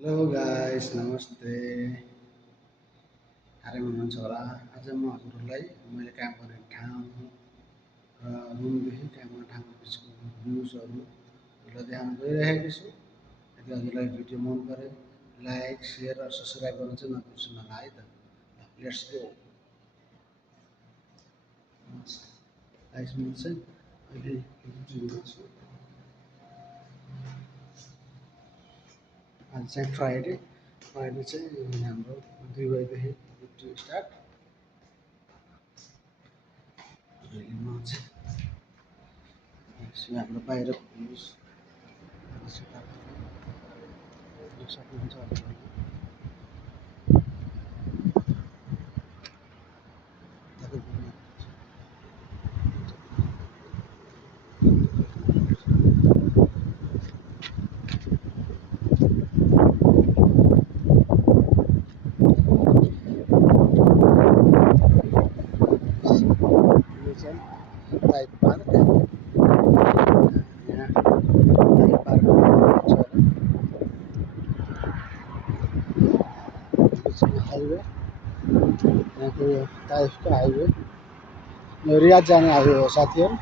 Hello guys नमस्ते। आराम हुनुहुन्छ होला। आज म हजुरहरूलाई मैले काम गर्ने ठाउँ र रुमदेखि काम गर्ने ठाउँको बिचको भ्युजहरूलाई देखाउन गइरहेको छु। यदि हजुरलाई भिडियो मन परे लाइक सेयर र सब्सक्राइब गर्न चाहिँ नबिर्सनु होला है त। Let's go. गाइस म चाहिँ अहिले ड्युटीमा छु। आज चाहिँ फ्राइडे चाहिँ हाम्रो 2 बजेदेखि ड्युटी स्टार्ट। अहिले म चाहिँ हाम्रो बाहिरको भ्युज सक्नुहुन्छ हजुरहरूले। यो चाहिँ टाइप पार्क। यहाँ टाइप पार्क छ। यो चाहिँ हाइवे, यहाँको यो ताइफको हाइवे, यो रियाद जाने हाइवे हो साथीहरू।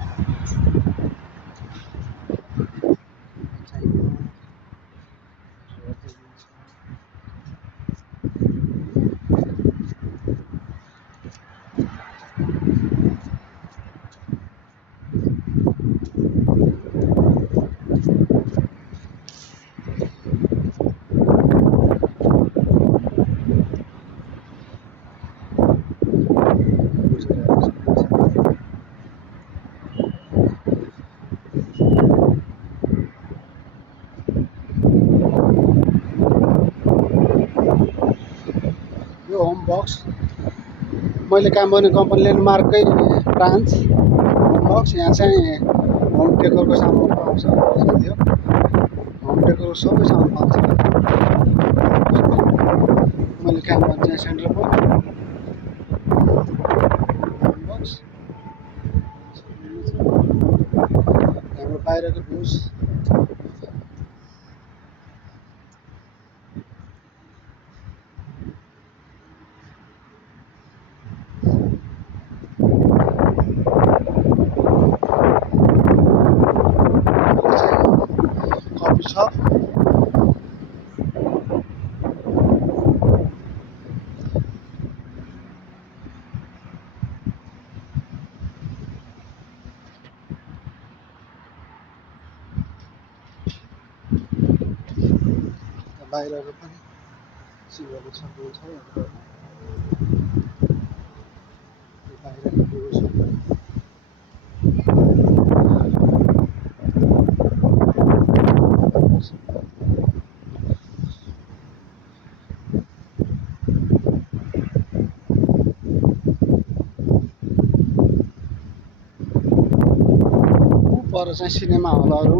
यो होम बक्स मैले काम गर्ने कम्पनी ल्यान्डमार्ककै ब्रान्च होम बक्स। यहाँ चाहिँ होम डेकोरको सामान पाउँछ साथीहरू। होम डेकोरको सबै सामान पाउँछ। मैले काम गर्ने चाहिँ सेन्ट्रल पोइन्ट होम बक्स। हाम्रो बाहिरको भ्युज कफी सप। बाहिरको पनि सिङ्गल सक्नुहुन्छ। बाहिरको भ्युज पर चाहिँ सिनेमा हलहरू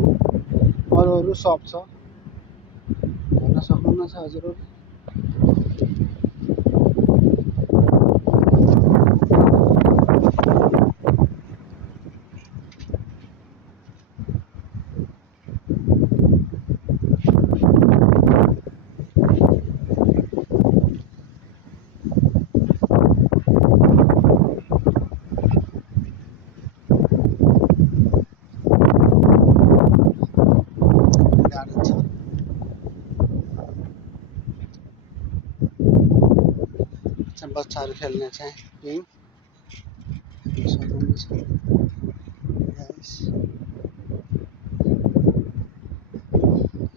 अरू सप छ, हेर्न सक्नुहुनेछ हजुरहरू। गार्डन छ, बच्चाहरू खेल्ने चाहिँ गेम सक्नुहुनेछ गाइस।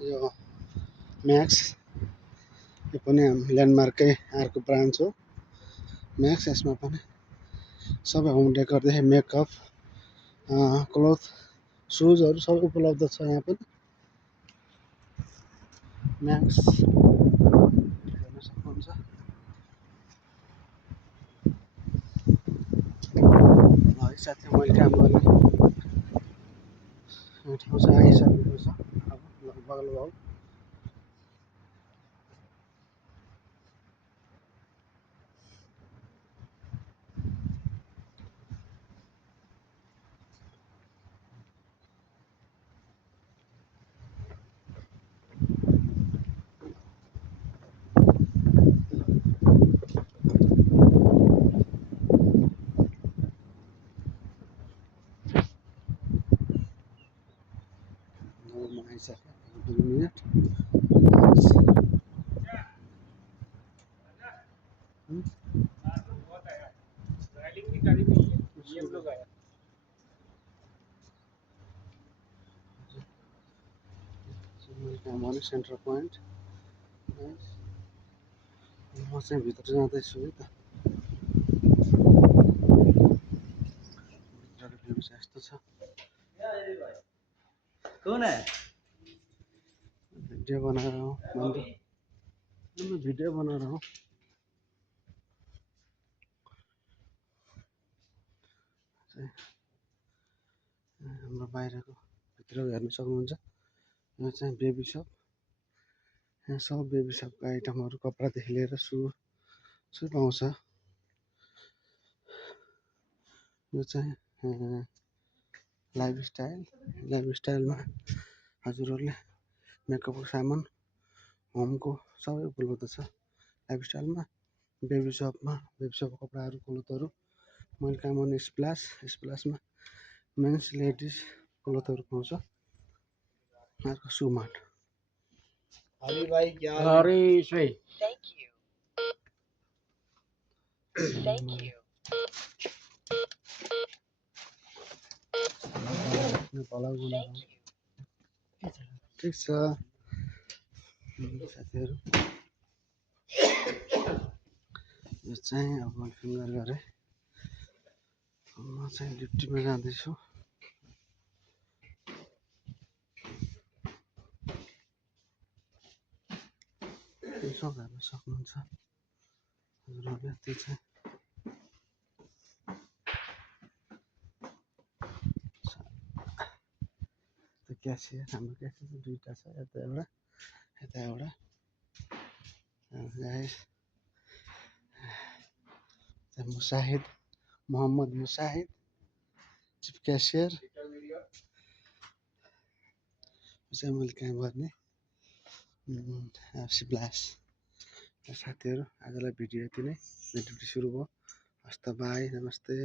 यो म्याक्स, यो पनि ल्यान्डमार्ककै अर्को ब्रान्च हो म्याक्स। यसमा पनि सबै होम डेकोरदेखि मेकअप क्लोथ सुजहरू सबै उपलब्ध छ। यहाँ पनि म्याक्स हेर्न सक्नुहुन्छ। है साथी, मैले काम गर्ने ठाउँ चाहिँ आइसकेको छ अब लगभग। Centre point. म चाहिँ भित्र जाँदैछु है त। भित्रको भ्यू चाहिँ यस्तो छ। भिडियो बना रहा हूँ, मैं वीडियो बना रहा हूँ। हाम्रो बाहिरको भित्र हेर्न सक्नुहुन्छ। यो चाहिँ बेबी सप। यहाँ सब बेबी सपको आइटमहरू कपडादेखि लिएर सु पाउँछ। यो चाहिँ लाइफस्टाइलमा हजुरहरूले मेकअपको सामान होमको सबै उपलब्ध छ लाइफस्टाइलमा। बेबी सपमा बेबी सपको कपडाहरू क्लोथहरू मैले काम गर्ने स्प्लासमा मेन्स लेडिज क्लोथहरू पाउँछ। अर्को सुमार्ट। हरी भाई क्या हरीश भाई ठिक छ साथीहरू। यो चाहिँ अब फिङ्गर गरेँ। म चाहिँ ड्युटीमा जाँदैछु। यसो हेर्न सक्नुहुन्छ हजुरहरूले। त्यो चाहिँ त्यो क्यासियर, हाम्रो क्यासियर दुईवटा छ, यता एउटा guys. Musahid, Mohammad Musahid chief cashier चाहिँ मैले काम गर्ने सिप्लास। साथीहरू आजलाई भिडियो यति नै। ड्युटी सुरु भयो। हस्त बाई, नमस्ते।